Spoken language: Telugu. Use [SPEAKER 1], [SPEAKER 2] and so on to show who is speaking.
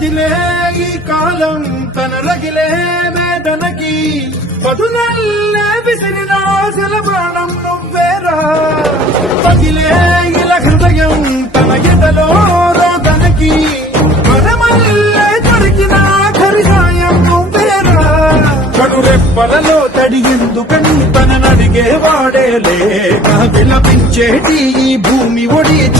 [SPEAKER 1] వదిలే ఈ కాలం తన రగిలే మేదనకి. పదునల్లే విసిరి ఆశల బాణం నువ్వేరా. పగిలే ఇల హృదయం తన ఎదలో రోదనకి. మనమల్లే దొరికిన ఆఖరి నువ్వేరా. కడురెప్పలలో తడిగిందుకని తన నడిగే వాడేలే. విలపించేటి ఈ భూమి ఒడిచి